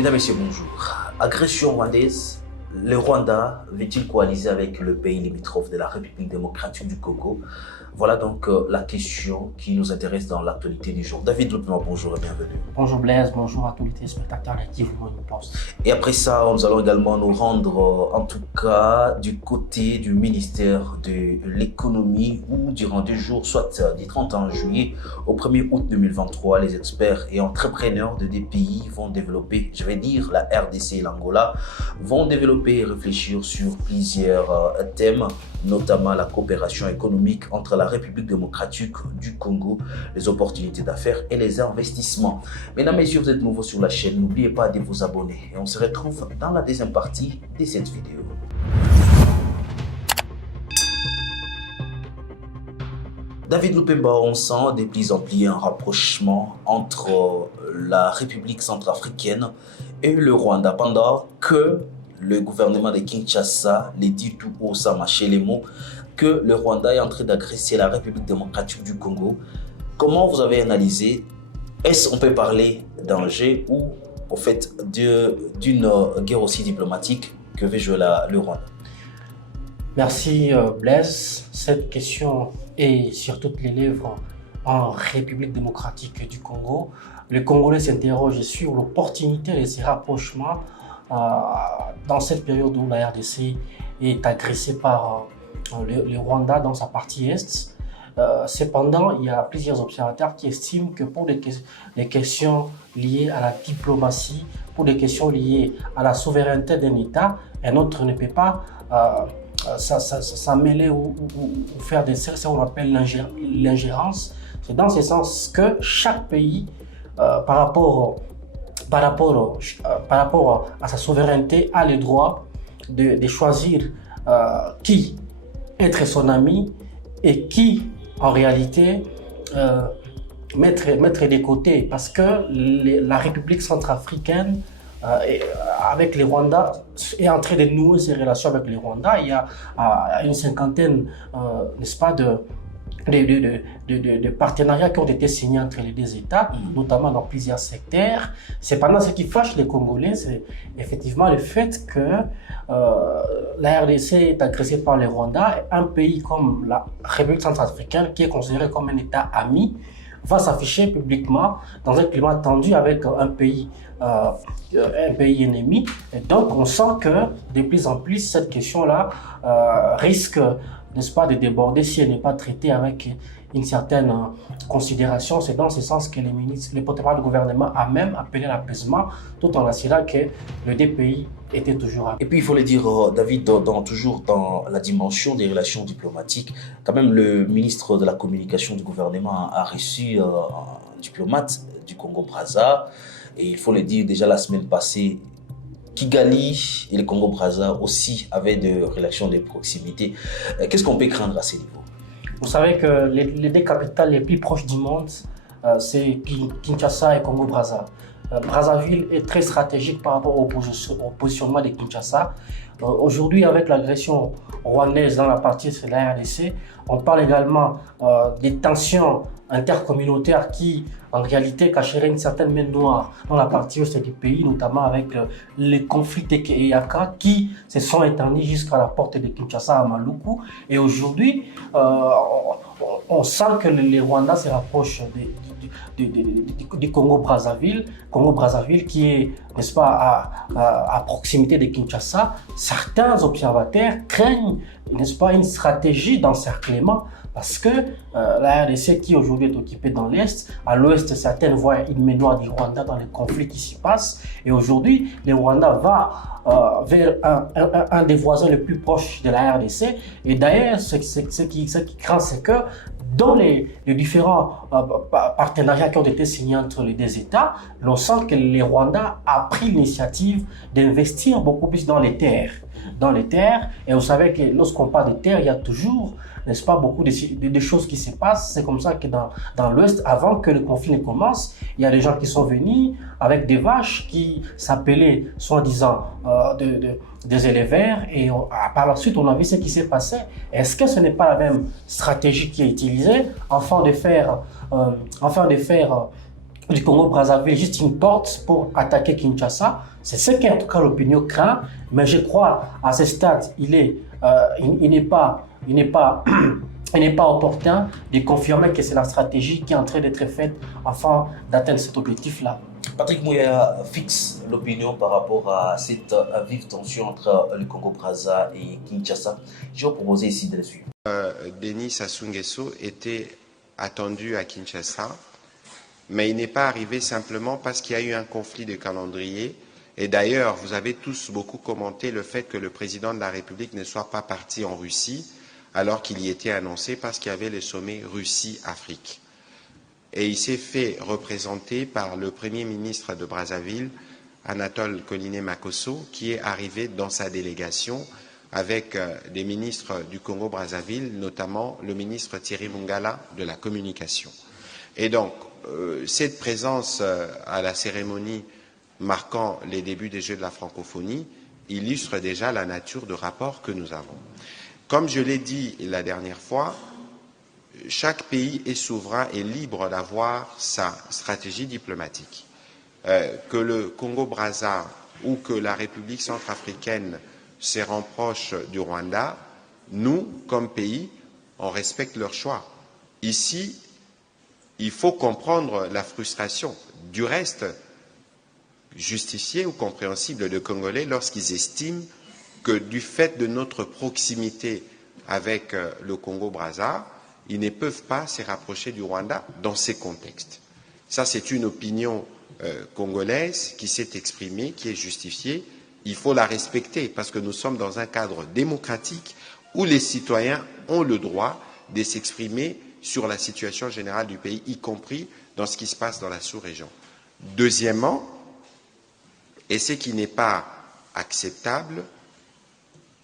Mesdames, Messieurs, bonjour. Agression rwandaise, le Rwanda veut-il coaliser avec le pays limitrophe de la République démocratique du Congo? Voilà donc la question qui nous intéresse dans l'actualité du jour. David Loupement, bonjour et bienvenue. Bonjour Blaise, bonjour à tous les téléspectateurs qui vous poste. Et après ça, nous allons également nous rendre, en tout cas, du côté du ministère de l'économie où, durant 2 jours, soit du 31 juillet au 1er août 2023, les experts et entrepreneurs de des pays vont développer, je vais dire, la RDC et l'Angola, vont développer et réfléchir sur plusieurs thèmes, notamment la coopération économique entre la République démocratique du Congo, les opportunités d'affaires et les investissements. Mesdames et messieurs, vous êtes nouveaux sur la chaîne, n'oubliez pas de vous abonner et on se retrouve dans la deuxième partie de cette vidéo. David Lupemba, on sent de plus en plus un rapprochement entre la République centrafricaine et le Rwanda, pendant que le gouvernement de Kinshasa les dit tout haut sans mâcher les mots que le Rwanda est en train d'agresser la République démocratique du Congo. Comment vous avez analysé? Est-ce qu'on peut parler d'un danger ou au fait d'une guerre aussi diplomatique que veut jouer le Rwanda? Merci Blaise. Cette question est sur toutes les lèvres en République démocratique du Congo. Les Congolais s'interrogent sur l'opportunité de ces rapprochements dans cette période où la RDC est agressée par le Rwanda dans sa partie est. Cependant, il y a plusieurs observateurs qui estiment que pour les questions liées à la diplomatie, pour des questions liées à la souveraineté d'un État, un autre ne peut pas s'en mêler ou faire ce qu'on appelle l'ingérence. C'est dans ce sens que chaque pays, par rapport à sa souveraineté, a le droit de choisir qui être son ami et qui, en réalité, mettre des côtés. Parce que la République centrafricaine, avec les Rwandais, est en train de nouer ses relations avec les Rwandais. Il y a une cinquantaine, n'est-ce pas, de partenariats qui ont été signés entre les deux États, notamment dans plusieurs secteurs. Cependant, ce qui fâche les Congolais, c'est effectivement le fait que la RDC est agressée par les Rwandais. Un pays comme la République centrafricaine, qui est considéré comme un État ami, va s'afficher publiquement dans un climat tendu avec un pays ennemi. Et donc, on sent que de plus en plus, cette question-là risque, n'est-ce pas, de déborder si elle n'est pas traitée avec une certaine considération. C'est dans ce sens que les porte-parole du gouvernement a même appelé l'apaisement, tout en assurant que les deux pays étaient toujours à... Et puis il faut le dire, David, toujours dans la dimension des relations diplomatiques, quand même le ministre de la communication du gouvernement a reçu un diplomate du Congo-Brazza. Et il faut le dire, déjà la semaine passée, Kigali et le Congo-Brazza aussi avaient des relations de proximité. Qu'est-ce qu'on peut craindre à ce niveau? Vous savez que les deux capitales les plus proches du monde, c'est Kinshasa et Congo-Brazza. Brazzaville est très stratégique par rapport au positionnement de Kinshasa. Aujourd'hui, avec l'agression rwandaise dans la partie de la RDC, on parle également des tensions intercommunautaires qui, en réalité, cacheraient une certaine main noire dans la partie ouest du pays, notamment avec les conflits Teke-Eyaka qui se sont étendus jusqu'à la porte de Kinshasa à Maluku. Et aujourd'hui, on sent que les Rwandais se rapprochent du Congo-Brazzaville. Congo-Brazzaville qui est, n'est-ce pas, à proximité de Kinshasa. Certains observateurs craignent, n'est-ce pas, une stratégie d'encerclement parce que la RDC qui aujourd'hui est occupée dans l'Est, à l'Ouest, certaines voient une main noire du Rwanda dans les conflits qui s'y passent. Et aujourd'hui, le Rwanda va vers un des voisins les plus proches de la RDC. Et d'ailleurs, ce qui craint, c'est que dans les différents partenariats qui ont été signés entre les deux États, l'on sent que le Rwanda a pris l'initiative d'investir beaucoup plus dans les terres. Et vous savez que lorsqu'on parle de terres, il y a toujours, n'est-ce pas, beaucoup de choses qui se passent. C'est comme ça que dans l'Ouest, avant que le conflit ne commence, il y a des gens qui sont venus avec des vaches qui s'appelaient soi-disant des éleveurs et par la suite on a vu ce qui s'est passé. Est-ce que ce n'est pas la même stratégie qui est utilisée afin de faire du Congo-Brazzaville juste une porte pour attaquer Kinshasa. C'est ce qu'en tout cas l'opinion craint, mais je crois à ce stade, il n'est pas opportun de confirmer que c'est la stratégie qui est en train d'être faite afin d'atteindre cet objectif-là. Patrick Mouya fixe l'opinion par rapport à cette vive tension entre le Congo-Brazza et Kinshasa. Je vais proposer ici de la suite. Denis Sassou Nguesso était attendu à Kinshasa, mais il n'est pas arrivé simplement parce qu'il y a eu un conflit de calendrier. Et d'ailleurs, vous avez tous beaucoup commenté le fait que le président de la République ne soit pas parti en Russie, alors qu'il y était annoncé parce qu'il y avait le sommet Russie-Afrique. Et il s'est fait représenter par le Premier ministre de Brazzaville, Anatole Koliné-Makosso, qui est arrivé dans sa délégation avec des ministres du Congo-Brazzaville, notamment le ministre Thierry Mungala de la communication. Et donc, cette présence à la cérémonie marquant les débuts des Jeux de la francophonie illustre déjà la nature de rapport que nous avons. Comme je l'ai dit la dernière fois, chaque pays est souverain et libre d'avoir sa stratégie diplomatique. Que le Congo-Brazza ou que la République centrafricaine se rapproche du Rwanda, nous, comme pays, on respecte leur choix. Ici, il faut comprendre la frustration. Du reste, justifiée ou compréhensible de Congolais lorsqu'ils estiment que du fait de notre proximité avec le Congo-Brazza, ils ne peuvent pas se rapprocher du Rwanda dans ces contextes. Ça, c'est une opinion congolaise qui s'est exprimée, qui est justifiée. Il faut la respecter parce que nous sommes dans un cadre démocratique où les citoyens ont le droit de s'exprimer sur la situation générale du pays, y compris dans ce qui se passe dans la sous-région. Deuxièmement, et ce qui n'est pas acceptable,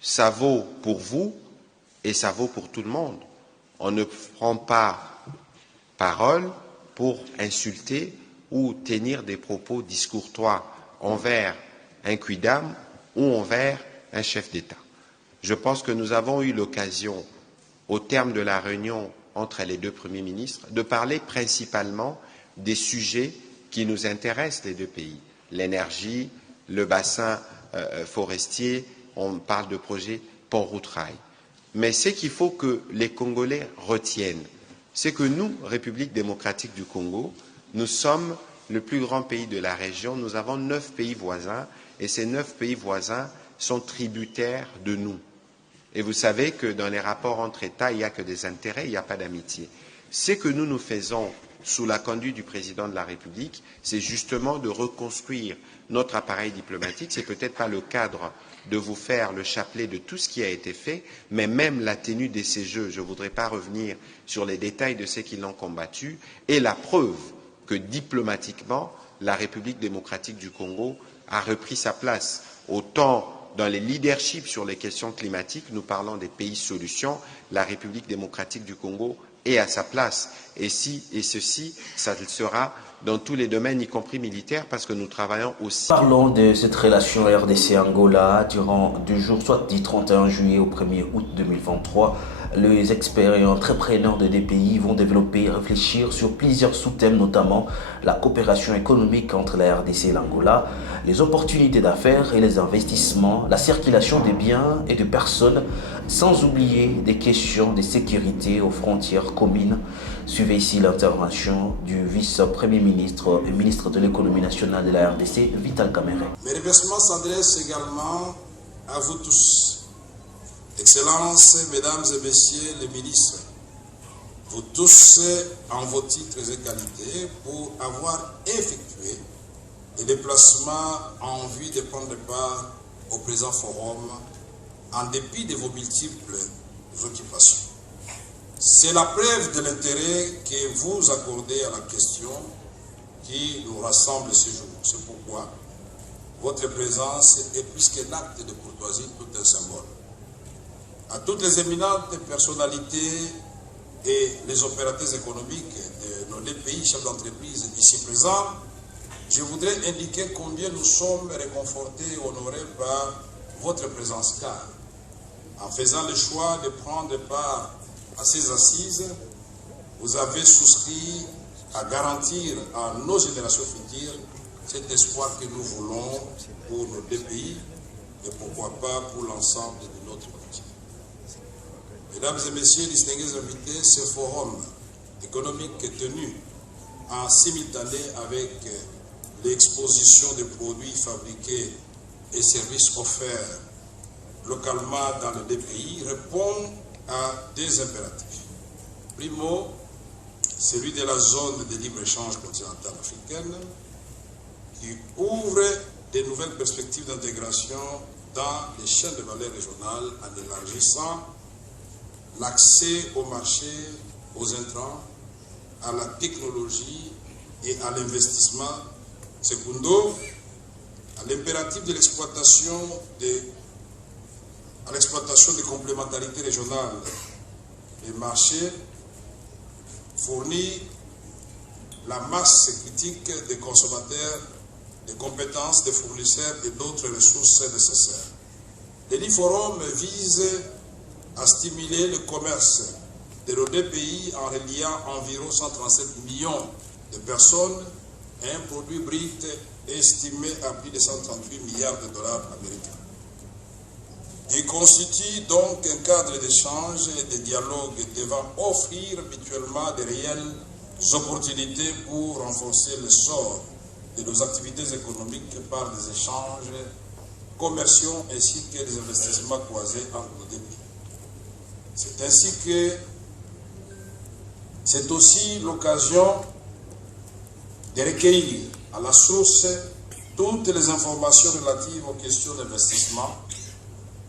ça vaut pour vous et ça vaut pour tout le monde. On ne prend pas parole pour insulter ou tenir des propos discourtois envers un quidam ou envers un chef d'État. Je pense que nous avons eu l'occasion, au terme de la réunion entre les deux premiers ministres, de parler principalement des sujets qui nous intéressent les deux pays. L'énergie, le bassin forestier, on parle de projet Pont-Route-Rail. Mais ce qu'il faut que les Congolais retiennent, c'est que nous, République démocratique du Congo, nous sommes le plus grand pays de la région. Nous avons 9 pays voisins et ces 9 pays voisins sont tributaires de nous. Et vous savez que dans les rapports entre États, il n'y a que des intérêts, il n'y a pas d'amitié. Ce que nous faisons sous la conduite du président de la République, c'est justement de reconstruire notre appareil diplomatique. Ce n'est peut-être pas le cadre de vous faire le chapelet de tout ce qui a été fait, mais même la tenue de ces Jeux, je ne voudrais pas revenir sur les détails de ceux qui l'ont combattu, est la preuve que diplomatiquement, la République démocratique du Congo a repris sa place. Autant dans les leaderships sur les questions climatiques, nous parlons des pays solutions, la République démocratique du Congo est à sa place. Et ceci, ça le sera dans tous les domaines, y compris militaires, parce que nous travaillons aussi. Parlons de cette relation RDC-Angola durant 2 jours, soit du 31 juillet au 1er août 2023. Les experts et entrepreneurs de des pays vont développer et réfléchir sur plusieurs sous-thèmes, notamment la coopération économique entre la RDC et l'Angola, les opportunités d'affaires et les investissements, la circulation des biens et de personnes, sans oublier des questions de sécurité aux frontières communes. Suivez ici l'intervention du vice-premier ministre et ministre de l'économie nationale de la RDC, Vital Kamerhe. Mes remerciements s'adressent également à vous tous. Excellences, mesdames et messieurs les ministres, vous tous en vos titres et qualités pour avoir effectué des déplacements en vue de prendre part au présent forum en dépit de vos multiples occupations. C'est la preuve de l'intérêt que vous accordez à la question qui nous rassemble ce jour. C'est pourquoi votre présence est plus qu'un acte de courtoisie, tout un symbole. À toutes les éminentes personnalités et les opérateurs économiques de nos 2 pays, chefs d'entreprise ici présents, je voudrais indiquer combien nous sommes réconfortés et honorés par votre présence, car en faisant le choix de prendre part à ces assises, vous avez souscrit à garantir à nos générations futures cet espoir que nous voulons pour nos deux pays et pourquoi pas pour l'ensemble de notre continent. Mesdames et messieurs, distingués invités, ce forum économique est tenu en simultané avec l'exposition des produits fabriqués et services offerts localement dans les deux pays répond à des impératifs. Primo, celui de la zone de libre-échange continentale africaine qui ouvre de nouvelles perspectives d'intégration dans les chaînes de valeur régionales en élargissant l'accès au marché, aux intrants, à la technologie et à l'investissement. Secondo, à l'impératif de l'exploitation des complémentarités régionales. Les marchés fournissent la masse critique des consommateurs, des compétences des fournisseurs et d'autres ressources nécessaires. Les forums visent à stimuler le commerce de nos deux pays en reliant environ 137 millions de personnes à un produit brut estimé à plus de 138 milliards de dollars américains. Il constitue donc un cadre d'échange et de dialogue devant offrir mutuellement de réelles opportunités pour renforcer le sort de nos activités économiques par des échanges commerciaux ainsi que des investissements croisés entre nos deux pays. C'est ainsi que c'est aussi l'occasion de recueillir à la source toutes les informations relatives aux questions d'investissement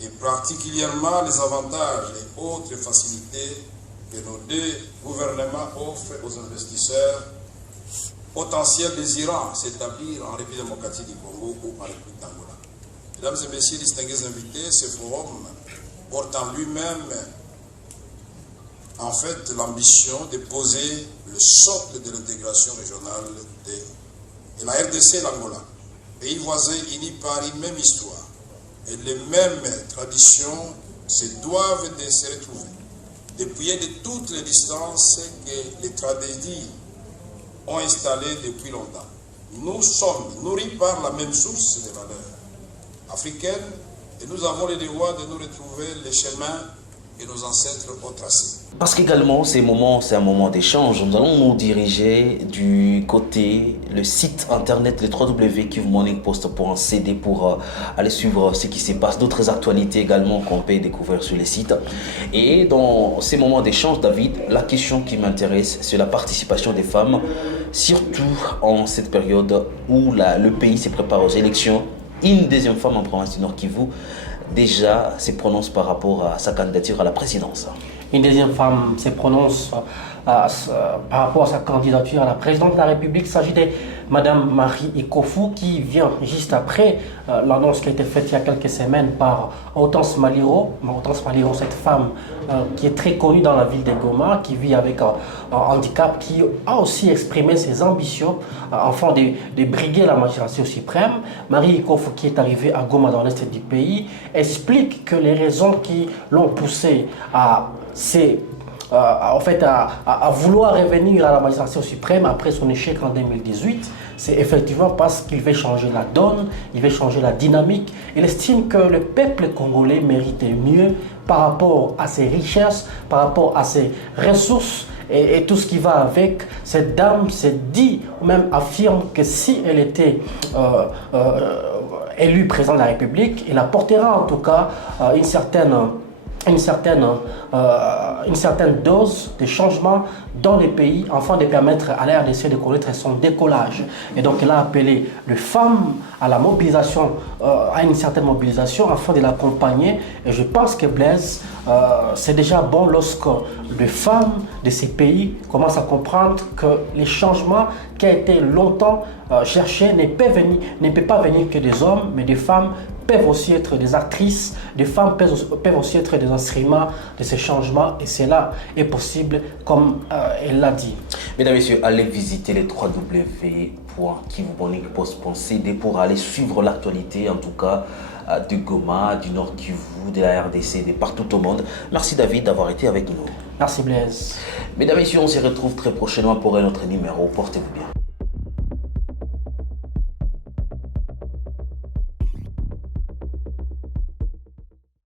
et particulièrement les avantages et autres facilités que nos deux gouvernements offrent aux investisseurs potentiels désirant s'établir en République démocratique du Congo ou en République d'Angola. Mesdames et messieurs, distingués invités, ce forum porte en lui-même en fait l'ambition de poser le socle de l'intégration régionale de la RDC et l'Angola, pays voisins unis par une même histoire et les mêmes traditions se doivent de se retrouver, dépouillés de toutes les distances que les tragédies ont installées depuis longtemps. Nous sommes nourris par la même source de valeurs africaines et nous avons le devoir de nous retrouver les chemins que nos ancêtres ont tracés. Parce qu'également, c'est un moment d'échange. Nous allons nous diriger du côté, le site internet, le www.kivmorningpost.cd pour aller suivre ce qui se passe, d'autres actualités également qu'on peut découvrir sur les sites. Et dans ces moments d'échange, David, la question qui m'intéresse, c'est la participation des femmes, surtout en cette période où le pays se prépare aux élections. Une deuxième femme en province du Nord Kivu déjà se prononce par rapport à sa candidature à la présidence. Une deuxième femme se prononce par rapport à sa candidature à la présidence de la République. Il s'agit de Mme Marie Ikofu qui vient juste après l'annonce qui a été faite il y a quelques semaines par Hortense Maliro. Hortense Maliro, cette femme qui est très connue dans la ville de Goma, qui vit avec un handicap, qui a aussi exprimé ses ambitions afin de briguer la magistrature suprême. Marie Ikofu, qui est arrivée à Goma dans l'est du pays, explique que les raisons qui l'ont poussée à vouloir revenir à la magistrature suprême après son échec en 2018, c'est effectivement parce qu'il veut changer la donne, il veut changer la dynamique. Il estime que le peuple congolais mérite mieux par rapport à ses richesses, par rapport à ses ressources et tout ce qui va avec. Cette dame s'est dit, ou même affirme que si elle était élue présidente de la République, elle apportera en tout cas une certaine dose de changement dans les pays afin de permettre à la RDC de connaître son décollage. Et donc, elle a appelé les femmes à la mobilisation, à une certaine mobilisation afin de l'accompagner. Et je pense que Blaise, c'est déjà bon lorsque les femmes de ces pays commencent à comprendre que les changements qui ont été longtemps cherchés ne peuvent pas venir que des hommes, mais des femmes peuvent aussi être des actrices, des femmes peuvent aussi être des instruments de ces changements et cela est possible comme elle l'a dit. Mesdames et messieurs, allez visiter les www.kivmorningpost.cd pour aller suivre l'actualité en tout cas de Goma, du Nord Kivu, de la RDC, de partout au monde. Merci David d'avoir été avec nous. Merci Blaise. Mesdames et messieurs, on se retrouve très prochainement pour un autre numéro. Portez-vous bien.